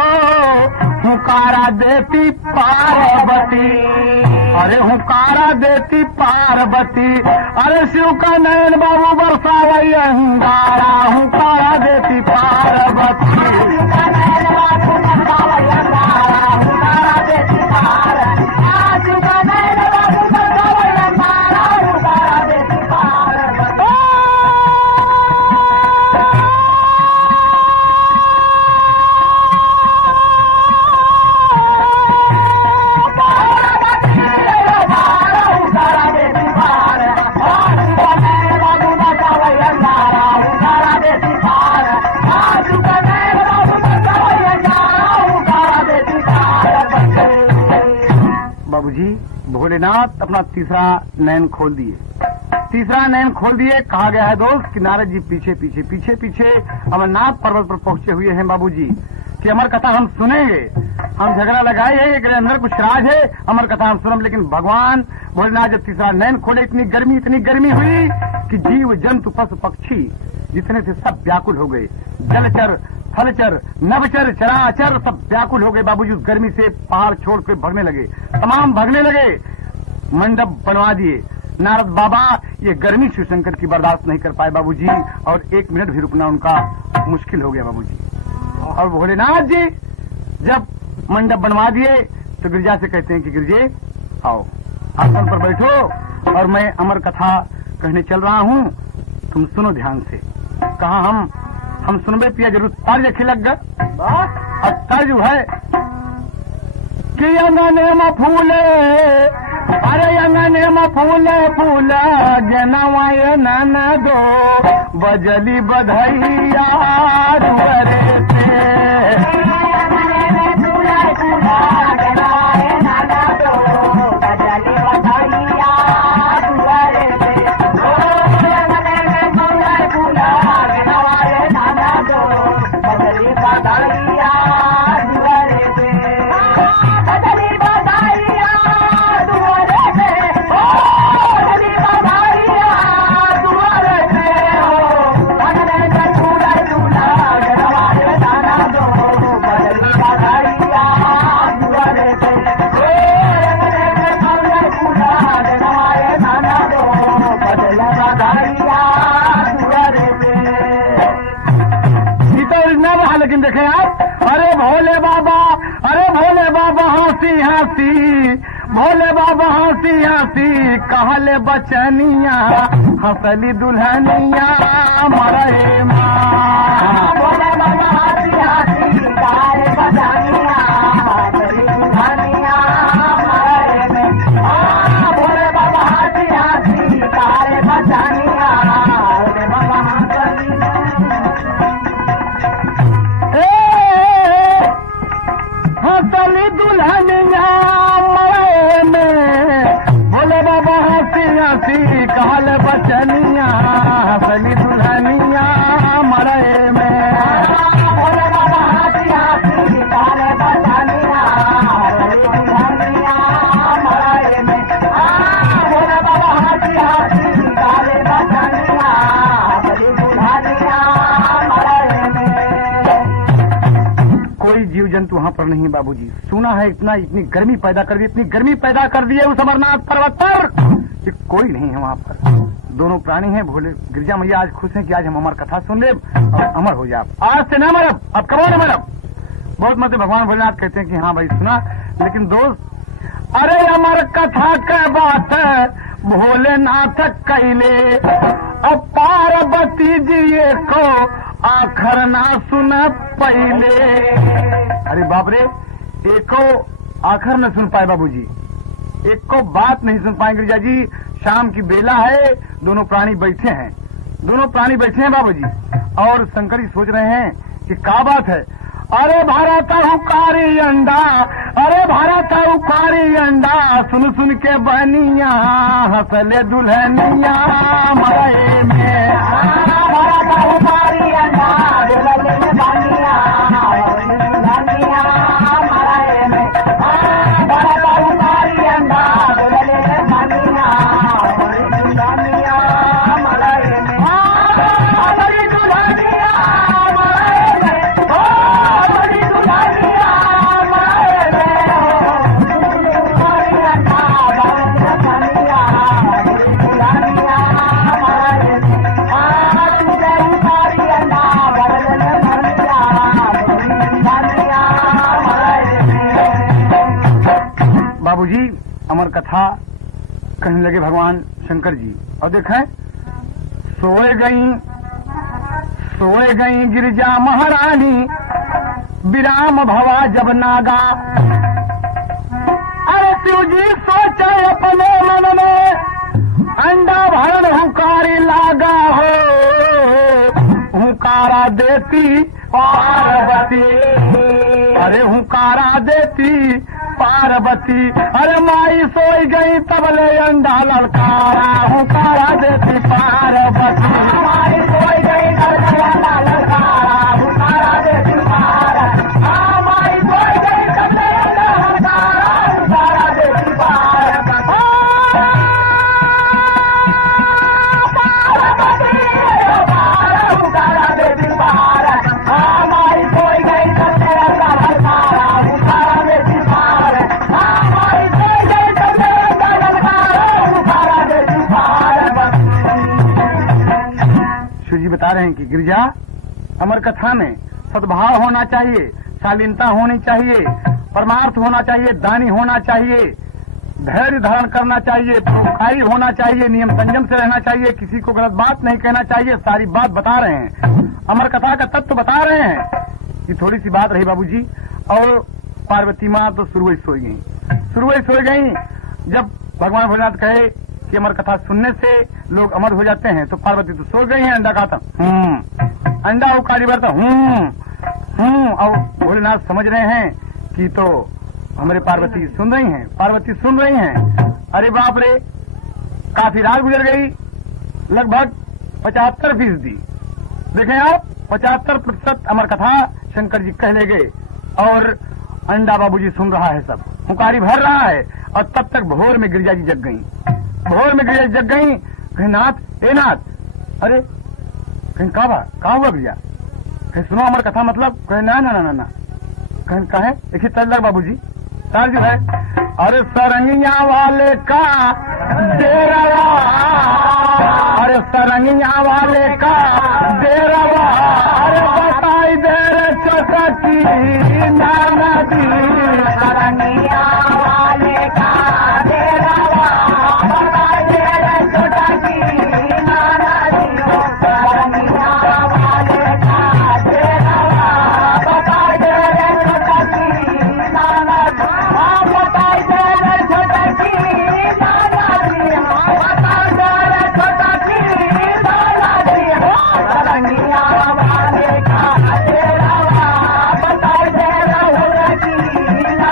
हुकारा देती पार्वती, अरे हुकारा देती पार्वती। अरे शिव का नयन बाबू बरसावई अंगारा, हुकारा देती पार्वती। बाबूजी भोलेनाथ अपना तीसरा नयन खोल दिए। तीसरा नयन खोल दिए। कहा गया है दोस्त कि नारद जी पीछे पीछे पीछे पीछे अमरनाथ पर्वत पर पहुंचे हुए हैं बाबूजी, कि अमर कथा हम सुनेंगे। हम झगड़ा लगाए है कि अंदर कुछ राज है, अमर कथा हम सुनम। लेकिन भगवान भोलेनाथ जब तीसरा नयन खोले इतनी गर्मी हुई कि जीव जंतु पशु पक्षी जितने थे सब व्याकुल हो गए। जलचर फलचर नवचर चराचर सब व्याकुल हो गए बाबूजी। उस गर्मी से पहाड़ छोड़ के भगने लगे, तमाम भगने लगे। मंडप बनवा दिए। नारद बाबा ये गर्मी शिवशंकर की बर्दाश्त नहीं कर पाए बाबूजी, और 1 मिनट भी रुकना उनका मुश्किल हो गया बाबूजी। और भोलेनाथ जी जब मंडप बनवा दिए तो गिरिजा से कहते हैं कि गिरिजे आओ आसन पर बैठो और मैं अमर कथा कहने चल रहा हूँ, तुम सुनो ध्यान से। कहा हम सुनबे पिया जरूर तर्ज खिलक गए। और तर्ज है कि अंगने में फूले, अरे अंगने में फूले फूला जनवाए नाना दो, बजली बधैया दुआरे से। लेकिन देखें आप, अरे भोले बाबा हंसी हंसी, भोले बाबा हंसी हंसी कहले बचनिया, हंसली दुल्हनिया मरे माँ। भोले बाबा हंसी हंसी कहले बचनिया, हंसली दुल्हनिया मरे माँ। भोले बाबा हंसी हंसी कहले बचनिया, हसली दुल्हनिया मड़े में भोले बाबा हंसी हंसी कहल बचनिया हसली दुल्हनिया मड़े में भोले बाबा हंसी हंसी कहल बचनिया हसली दुल्हनिया मड़े में भोले बाबा हंसी हंसी कहल बचनिया हसली दुल्हनिया मड़े में। कोई जीव जंतु वहाँ पर नहीं बाबूजी। सुना है इतनी गर्मी पैदा कर दी, इतनी गर्मी पैदा कर दी है उस अमरनाथ पर्वत पर कि कोई नहीं है वहाँ पर। दोनों प्राणी हैं। भोले गिरजा मैया आज खुश हैं कि आज हम अमर कथा सुन ले और अमर हो जाए। आज से न मरब, अब कब न मरब। बहुत मत भगवान भोलेनाथ कहते हैं कि हाँ भाई सुना, लेकिन दोस्त अरे अमर कथा का बात भोलेनाथ कैले अब पार्वती जी को आखर ना सुना पहले। अरे बाप रे, एको आखिर न सुन पाए बाबूजी, एक को बात नहीं सुन पाए गिरिजा जी। शाम की बेला है, दोनों प्राणी बैठे हैं बाबूजी, और शंकर जी सोच रहे हैं कि क्या बात है। अरे भारत हुकारी अंडा, अरे भारत हुकारी अंडा, सुन सुन के बनिया हंसले दुल्हनिया मरे में। भारत हुकारी अंडा दुल्हनिया बनिया दुल्हनिया मरे में। भारत हुकारी अंडा दुल्हनिया बनिया दुल्हनिया मरे में। हमारी दुल्हनिया मरे में, हमारी दुल्हनिया मरे में। हमारी अंडा दुल्हनिया दुल्हनिया मरे में। तुझे हमारी अंडा दुल्हनिया दुल्हनिया मरे में। बाबूजी अमर कथा कहने लगे भगवान शंकर जी, और देखें सोए गई गिरिजा महारानी, विराम भवा जब नागा। अरे शिव जी सोचे अपने मन में, अंडा भरण हुकारी लागा हो, हुकारा देती पार्वती। अरे हुकारा देती पार्वती, अरे माई सोई गई तबले अंडा ललकारा, हुकारा देती पार्वती। माई सोई गई तबले अंडा ललकारा, हुकारा देती पार्वती। माई सोई गई तबले अंडा ललकारा, हुकारा देती पार्वती। हुकारा देती पार्वती। माई सोई गई तबले अंडा ललकारा, हुकारा देती पार्वती। शिव जी बता रहे हैं कि गिरिजा अमर कथा में सद्भाव होना चाहिए, शालीनता होनी चाहिए, परमार्थ होना चाहिए, दानी होना चाहिए, धैर्य धारण करना चाहिए, परोपकारी होना चाहिए, नियम संयम से रहना चाहिए, किसी को गलत बात नहीं कहना चाहिए। सारी बात बता रहे हैं, अमर कथा का तत्व बता रहे हैं। कि थोड़ी सी बात रही बाबूजी, और पार्वती माँ तो शुरू ही सो गई। जब भगवान भोलेनाथ कहे कि अमर कथा सुनने से लोग अमर हो जाते हैं, तो पार्वती तो सो गई हैं। अंडा खाता अंडा उकारी बरता और भोलेनाथ समझ रहे हैं कि तो हमारे पार्वती सुन रही हैं। अरे बाप रे, काफी रात गुजर गई, लगभग 75%। देखें आप, 75% अमर कथा शंकर जी कह ले गए, और अंडा बाबूजी सुन रहा है, सब हुकारी भर रहा है। और तब तक भोर में गिरिजा जी जग गई। कहीं नाथ, ए नाथ, अरे कहीं कहा हुआ गिरिजा, कहीं सुनो अमर कथा, मतलब कहीं ना कहीं कहे देखिए तल्लक बाबूजी तार जो है। अरे सरंगिया वाले का डेरावा, अरे सरंगिया वाले का डेरावा, अरे बताई दे रे चौकी नाना दी। सरंगिया वाले का डेरावा, बताई दे रे चौकी नाना दी। सरंगिया वाले का डेरावा, बताई दे रे चौकी नाना दी। बताई दे रे चौकी नाना दी, बताई दे रे चौकी नाना दी। सरंगिया वाले का डेरावा, बताई दे रे चौकी नाना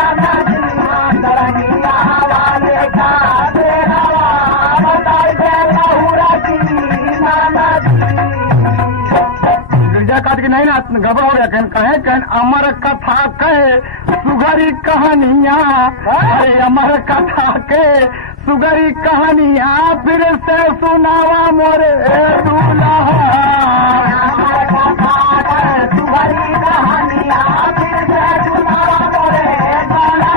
नहीं ना गड़बड़ हो गया। कहें अमर कथा कहे सुगरी कहानियाँ, अरे अमर कथा के सुगरी कहानियाँ फिर से सुनावा मोरे दूल्हा। अमर कथा कहे सुगरी कहानियाँ फिर से सुनावा मोरे दूल्हा।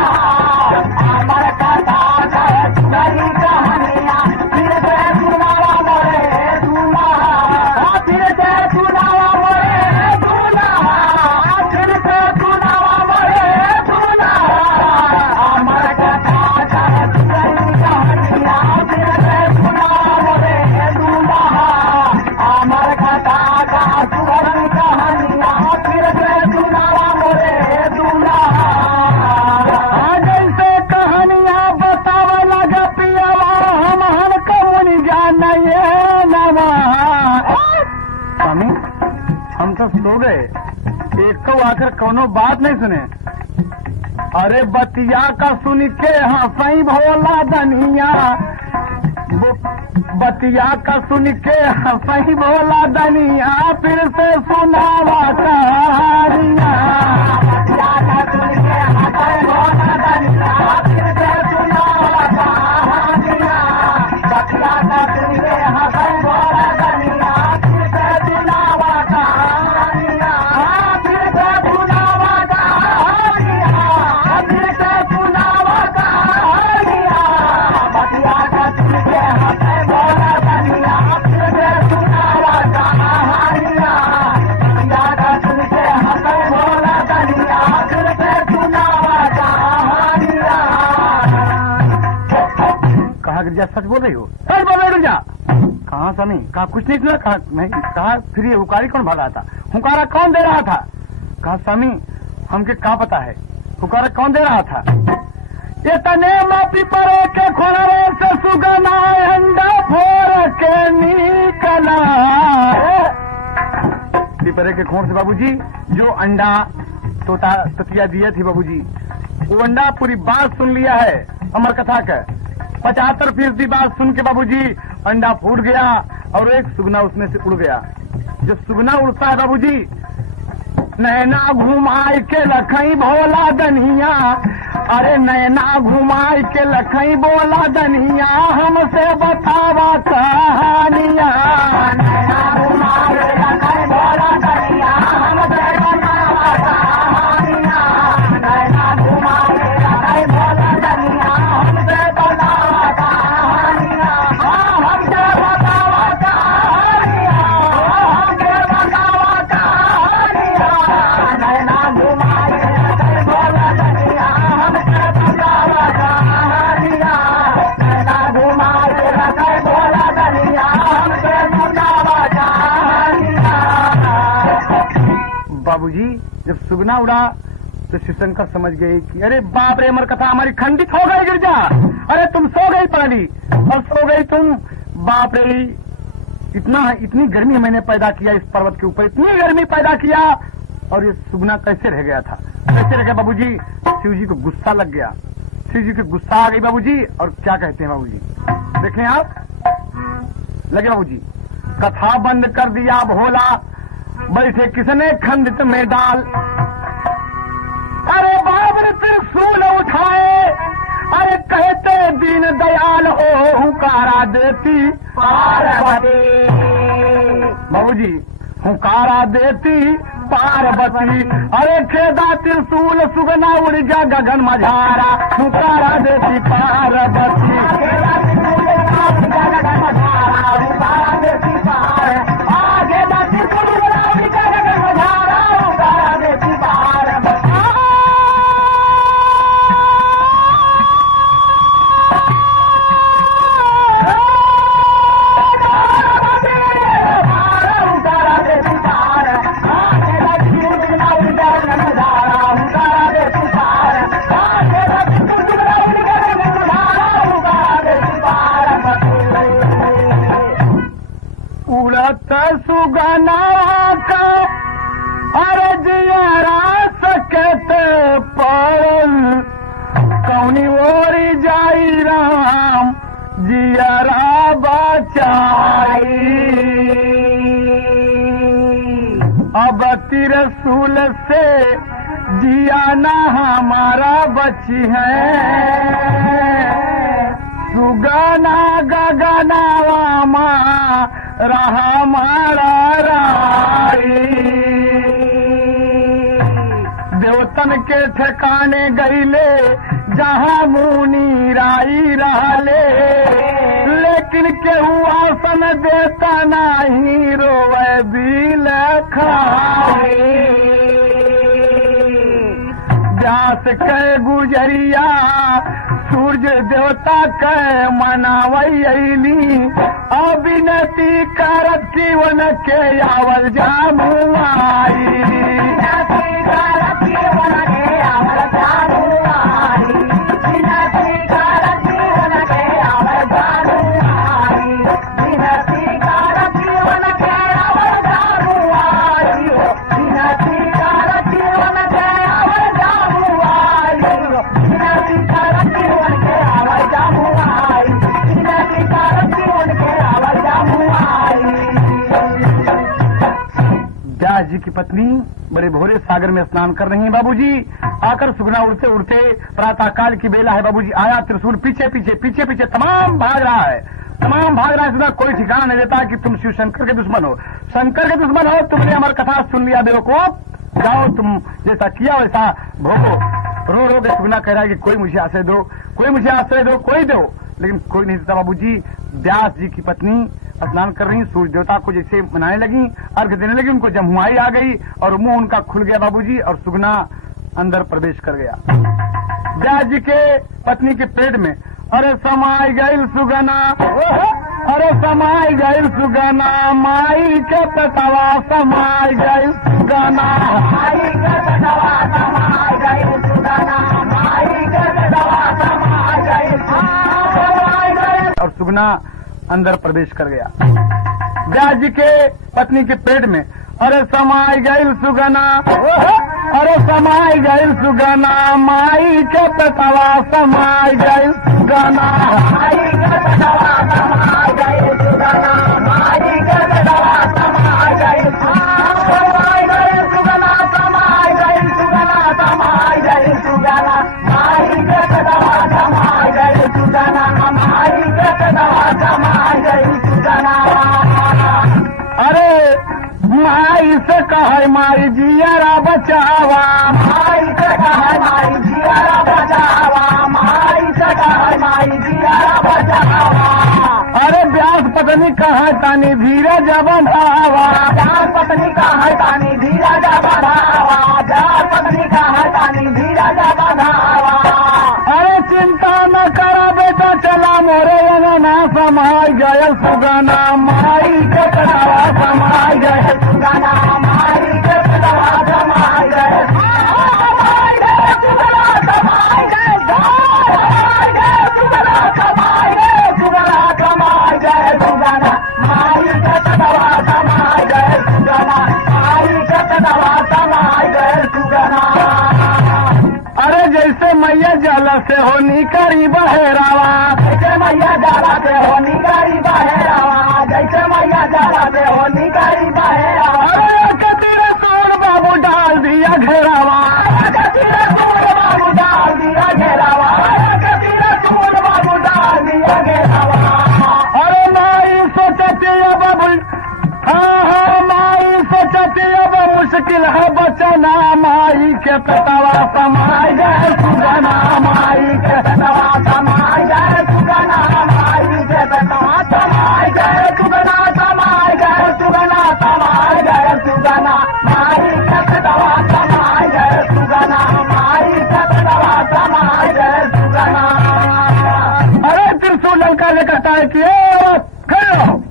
अमर कथा कहे सुगरी कहानियाँ फिर से सुनावा मोरे दूल्हा। फिर से सुनावा मोरे दूल्हा, फिर से सुनावा मोरे दूल्हा। अमर कथा कहे सुगरी कहानियाँ फिर से सुनावा मोरे दूल्हा। अमर कथा कहे सुगरी कहानियाँ फिर से सुनावा मोरे दूल्हा। जैसे कहानियाँ बतावे लगा पियावा हम कौन जाने नवा। स्वामी हम तो सो गए, एक तो आकर कोनो बात नहीं सुने। अरे बतिया का सुन के हंसई भोला दनिया, बतिया का सुन के हंसई भोला दनिया फिर से सुनावा कहानियाँ। बतिया का सुन के हंसई भोला दनिया फिर से सुनावा कहानियाँ। बतिया का सुन के हंसई भोला दनिया फिर से सुनावा कहानियाँ। फिर से सुनावा कहानियाँ, फिर से सुनावा कहानियाँ। बतिया का सुन के हंसई भोला दनिया फिर से सुनावा कहानियाँ। बतिया का सुन के हंसई भोला दनिया फिर से सुनावा कहानियाँ। कहा गिरजा सच बोल रही हो? सच बोल रही गिरजा? कहाँ स्वामी? कहा कुछ नहीं सुना? कहा नहीं। कहा फिर ये हुकारी कौन भर रहा था? हुकारा कौन दे रहा था? कहा स्वामी हमके क्या पता है हुकारा कौन दे रहा था? ये तने मापी परे के खोलरे से सुगना अंडा फोड़ के निकला। पिपरे के खोर से बाबूजी जो अंडा तोता ततिया दिए थी बाबूजी, वो अंडा पूरी बात सुन लिया है अमर कथा का। 75% बात सुन के बाबूजी अंडा फूट गया और एक सुगना उसमें से उड़ गया। जो सुगना उड़ता है बाबूजी, नैना घुमाई के लखई भोला दनिया, अरे नैना घुमाई के लखई बोला दनिया हमसे बतावा कहानियाँ। नैना घुमाई के लखई बोला दनिया हमसे बतावा कहानियाँ। नैना घुमाई के लखई बोला दनिया हमसे बतावा कहानियाँ। हमसे बतावा कहानियाँ, हमसे बतावा कहानियाँ। नैना घुमाई के लखई बोला दनिया हमसे बतावा कहानियाँ। नैना घुमाई के लखई बोला दनिया हमसे बतावा कहानियाँ। बाबूजी जब सुगना उड़ा तो शिवशंकर समझ गए कि अरे बाप रे अमर कथा हमारी खंडित हो गई गिरजा। अरे तुम सो गई प्राणी और सो गई तुम। बाप रे इतनी गर्मी मैंने पैदा किया इस पर्वत के ऊपर, इतनी गर्मी पैदा किया और ये सुगना कैसे रह गया था? कैसे रह गया बाबूजी? शिव जी को गुस्सा लग गया, शिव जी को गुस्सा आ गई बाबूजी। और क्या कहते हैं बाबूजी देखें आप, लगे बाबूजी कथा बंद कर दिया भोला, बैठे किसने खंडित में डाल। अरे बाबर त्रिशूल उठाए, अरे कहते दीन दयाल हो हुकारा देती पार्वती। बाबूजी हुकारा देती पार्वती, अरे खेदा त्रिशूल सुगना उड़ जा गगन मझारा, हुकारा देती पार्वती। सुगना का अरे जियारा सकते पड़ल, कौनी ओरी जाई राम जियारा बचाई। अब त्रिशूल से जिया ना हमारा बची है, सुगना गगनावा माँ रहा मारा राई। देवतन के ठिकाने गईले जहाँ मुनि राई रहले, लेकिन केहू आसन देता नहीं रोवे बिल खाई। व्यास के गुजरिया सूर्य देवता के मनावई अली, अविनती करत जीवन के आवल जामुआई। व्यास जी की पत्नी बड़े भोरे सागर में स्नान कर रही हैं बाबूजी। आकर सुगना उड़ते उड़ते प्रातःकाल की बेला है बाबूजी, आया त्रिशूल पीछे पीछे पीछे पीछे तमाम भाग रहा है, तमाम भाग रहा है। सुना कोई ठिकाना नहीं देता कि तुम शिव शंकर के दुश्मन हो, शंकर के दुश्मन हो, तुमने हमारी कथा सुन लिया बेवकूफ, जाओ तुम जैसा किया वैसा भोगो। रो रो के सुगना कह रहा है कि कोई मुझे आश्रय दो, कोई मुझे आश्रय दो, कोई दो, लेकिन कोई नहीं देता बाबूजी। व्यास जी की पत्नी स्नान कर रही, सूर्य देवता को जैसे मनाने लगी, अर्घ देने लगी, उनको जमुआई आ गई और मुंह उनका खुल गया बाबूजी, और सुगना अंदर प्रवेश कर गया व्यास जी के पत्नी के पेट में। अरे समाई गई सुगना, अरे समाई गई सुगना, माई के पतवा समाई गई सुगना, माई के पतवा समाई गई सुगना, माई के पतवा समाई गई, और सुगना अंदर प्रवेश कर गया व्यास जी के पत्नी के पेट में। अरे समाई गई सुगना, अरे समाई गई सुगना, माई के पतवा समाई गई सुगना, माई के पतवा समाई गई सुगना, माई के पतवा समाई गई सुगना, समाई गई सुगना, समाई गई सुगना, माई के पतवा समाई गई सुगना, माई के पतवा समाई गई सुगना। अरे माई से कहे माई जियारा बचावा, माई से कहे माई जियारा बचावा, माई से कहे माई जियारा बचावा। अरे व्यास पत्नी कहे तानी धीरज बढ़ावा, व्यास पत्नी कहे तानी धीरज बढ़ावा, व्यास पत्नी कहे तानी धीरज बढ़ावा। अरे चिंता न करा बेटा, चला मोरे अंगना समाई गए सुगना, माई के पतवा समाई गए सुगना, माई के पतवा समाई गए, समाई गए सुगना, समाई गए, समाई गए सुगना, समाई गए सुगना, समाई गए सुगना, माई के पतवा समाई गए सुगना, माई के पतवा समाई गए सुगना। अरे जैसे मैया जाला से हो निकरी बहेरावा, जैसे मैया जाला से हो निकरी बहेरावा, जैसे मैया जाला से हो निकरी बहेरावा। अरे कतीर सोन बाबू डाल दिया घेरावा, कतीर सोन बाबू डाल दिया घेरावा, कतीर सोन बाबू डाल दिया घेरावा। अरे माई सोचती अब माई सोचती अब मुश्किल है बचना, माई के पतवा समाई गए सुगना, माई के पतवा समाई गए सुगना, माई के पतवा समाई गए सुगना, समाई गए सुगना, समाई गए सुगना, माई के पतवा समाई गए सुगना, माई के पतवा समाई गए सुगना। अरे त्रिशूल लंका लेकर तार किए खड़ो,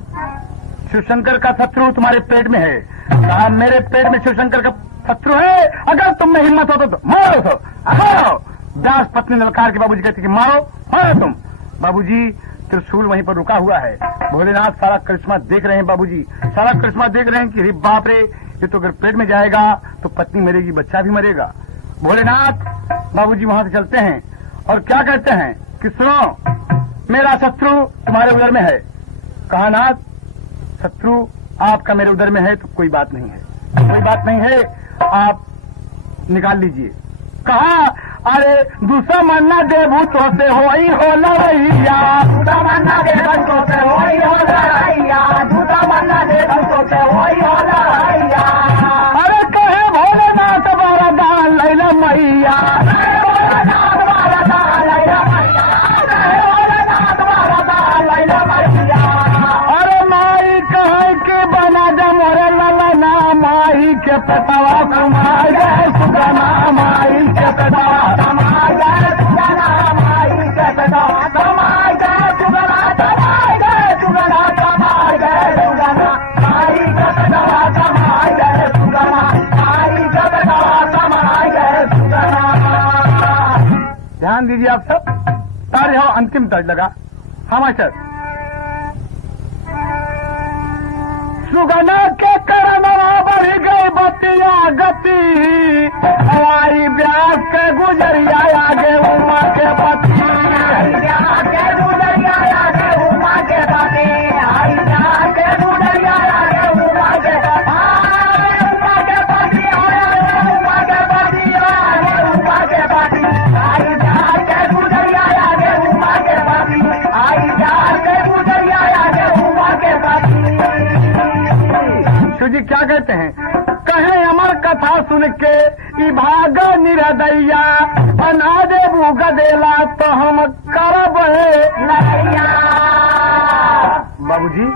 शिव शंकर का शत्रु तुम्हारे पेट में है। कहा मेरे पेट में शिव शंकर का शत्रु है, अगर तुम में हिम्मत हो तो मारो, तो मारो। दास पत्नी ललकार के बाबूजी कहती कि मारो, मारो तुम। बाबूजी त्रिशूल वहीं पर रुका हुआ है, भोलेनाथ सारा करिश्मा देख रहे हैं बाबूजी, सारा करिश्मा देख रहे हैं कि बाप रे, ये तो अगर पेट में जाएगा तो पत्नी मरेगी, बच्चा भी मरेगा। भोलेनाथ बाबूजी वहां से चलते हैं और क्या कहते हैं कि सुनो, मेरा शत्रु तुम्हारे उदर में है। कहा नाथ शत्रु आपका मेरे उदर में है तो कोई बात नहीं है, कोई बात नहीं है, आप निकाल लीजिए। कहा अरे दूसरा मन्ना देबू तो से होई हो लवैया, दूसरा मन्ना देबू तो से होई हो लवैया, दूसरा मन्ना देबू तो से होई हो लवैया। अरे कहे भोलेनाथ बारा दान लैला मैया, भोलेनाथ बारा दान लैला मैया, भोलेनाथ बारा दान लैला मैया। अरे माई कहे के बना दे मोरे ललना, माई के पतवा कुमार गए सुगना, माई के पतवा समार गए सुगना, माई के पतवा समार गए सुगना, समार गए सुगना, समार गए सुगना, माई के पतवा समार गए सुगना, माई के पतवा समार गए सुगना। ध्यान दीजिए आप सब, तार यहाँ अंतिम तर्ज लगा। हाँ मास्टर। सुगना के करनवा बढ़ गई बतिया गति, हवाई ब्यास के गुजरिया आगे उमा के पति, ब्यास के गुजरिया आगे उमा के पति, आई ब्यास के गुजरिया आगे उमा के पति, उमा के पति, उमा के पति, उमा के पति, आई ब्यास के गुजरिया आगे उमा के पति, आई ब्यास के गुजरिया आगे उमा के पति। शिव जी क्या कहते हैं? कहे अमर कथा सुन के ई भाग निरदैया, बना दे भूख देला तो हम करब लड़ैया। बाबूजी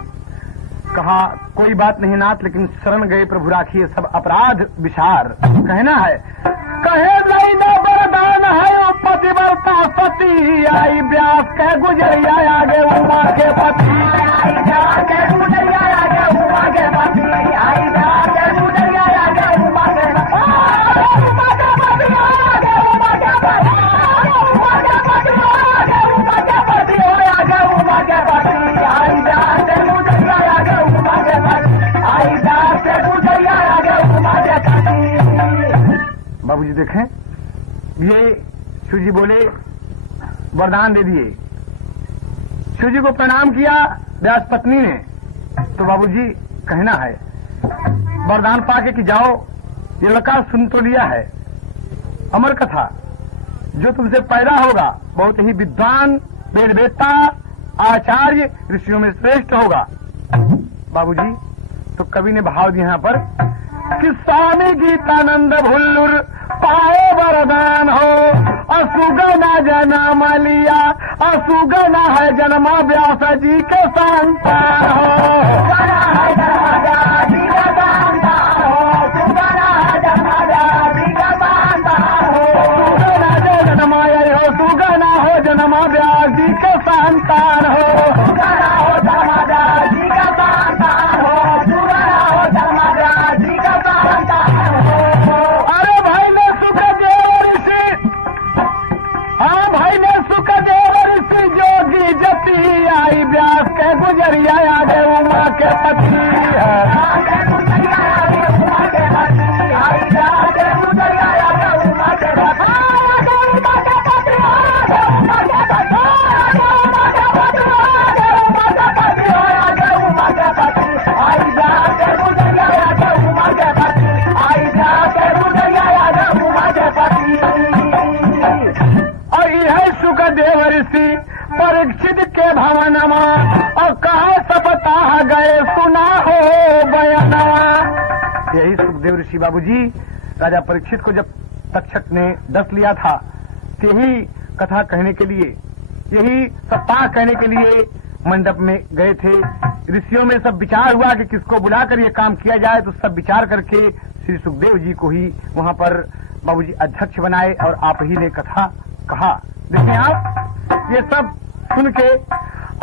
कहा कोई बात नहीं नाथ, लेकिन शरण गए प्रभु राखिए सब अपराध विचार। कहना है कहे लैना वरदान है पतिव्रता सती, आई ब्यास के गुजरिया आगे उमा के पति, आई ब्यास के गुजरिया आगे उमा के पति, आई ब्यास के गुजरिया आगे उमा के पति, उमा के पति आगे उमा के पति, उमा के पति आगे उमा के पति, आगे उमा के पति, आई ब्यास के गुजरिया आगे उमा के पति, आई ब्यास के गुजरिया आगे उमा के पति। बाबूजी देखें, ये शिव जी बोले वरदान दे दिए। शिव जी को प्रणाम किया व्यास पत्नी ने, तो बाबूजी कहना है वरदान पाके कि जाओ ये लड़का सुन तो लिया है, अमर कथा जो तुमसे पैदा होगा बहुत ही विद्वान वेदवेत्ता आचार्य ऋषियों में श्रेष्ठ होगा। बाबूजी तो कवि ने भाव दिया यहाँ पर कि स्वामी गीतानंद भुल्लुर पाए वरदान हो, असुगना जन्म लिया, असुगना है जन्म व्यास जी के संतान हो, सुगना है जन्म व्यास जी के संतान हो, सुगना है जन्म व्यास जी के संतान हो, सुगना जो जन्म आए हो, सुगना हो जन्म व्यास जी के संतान हो, सुगना हो जन्म व्यास जी के संतान हो, सुगना हो जन्म व्यास जी के संतान हो। अरे भाई ने सुखदेव ऋषि, हाँ भाई ने सुखदेव ऋषि जोगी जति, आई व्यास के गुजरिया आगे उमा के पति, आगे गुजरिया आगे उमा के पति, आई व्यास के गुजरिया आगे उमा के पति, आगे उमा के पति, आगे उमा के पति, आगे उमा के पति, आगे उमा के पति, आगे उमा के पति, आई व्यास के गुजरिया आगे उमा के पति, आई व्यास के गुजरिया आगे उमा के पति। और यह सुखदेव ऋषि परीक्षित के भवनमा, और कहा सप्ताह गए सुना हो बयानवा। यही सुखदेव ऋषि बाबूजी राजा परीक्षित को जब तक्षक ने डस लिया था, यही कथा कहने के लिए, यही सप्ताह कहने के लिए मंडप में गए थे। ऋषियों में सब विचार हुआ कि किसको बुलाकर ये काम किया जाए, तो सब विचार करके श्री सुखदेव जी को ही वहाँ पर बाबूजी अध्यक्ष बनाए और आप ही ने कथा कहा। देखिए आप ये सब सुन के,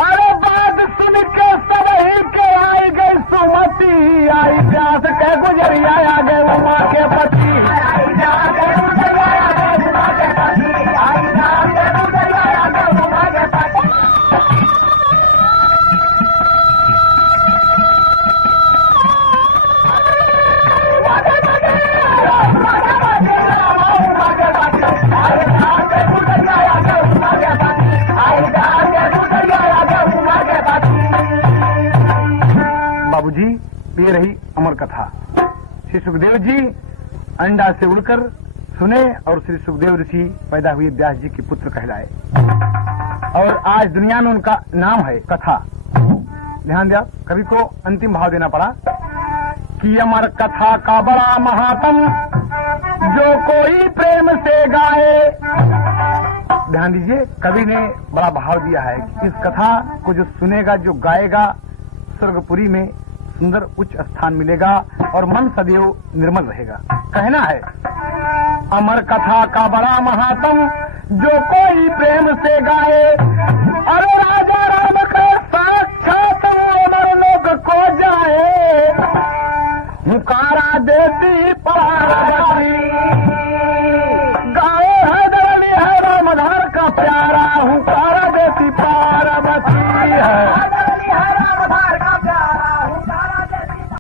अरे बात सुन के सब ही के आई गई सुमति, आई व्यास के गुजरिया आगे उमा के पति, आई व्यास के गुजरिया आगे उमा के पति, आई व्यास के गुजरिया आगे उमा के पति। बाबूजी ये रही अमर कथा। श्री सुखदेव जी अंडा से उड़कर सुने और श्री सुखदेव ऋषि पैदा हुए व्यास जी के पुत्र कहलाए। और आज दुनिया में उनका नाम है कथा। ध्यान दिया, कवि को अंतिम भाव देना पड़ा कि अमर कथा का बड़ा महात्म जो कोई प्रेम से गाए। ध्यान दीजिए, कवि ने बड़ा भाव दिया है कि इस कथा को जो सुनेगा, जो गाएगा, स्वर्गपुरी में सुंदर उच्च स्थान मिलेगा और मन सदैव निर्मल रहेगा। कहना है अमर कथा का बड़ा महात्म जो कोई प्रेम से गाए। अरे राजा राम के साक्षात अमर लोक को जाए। मुकारा देती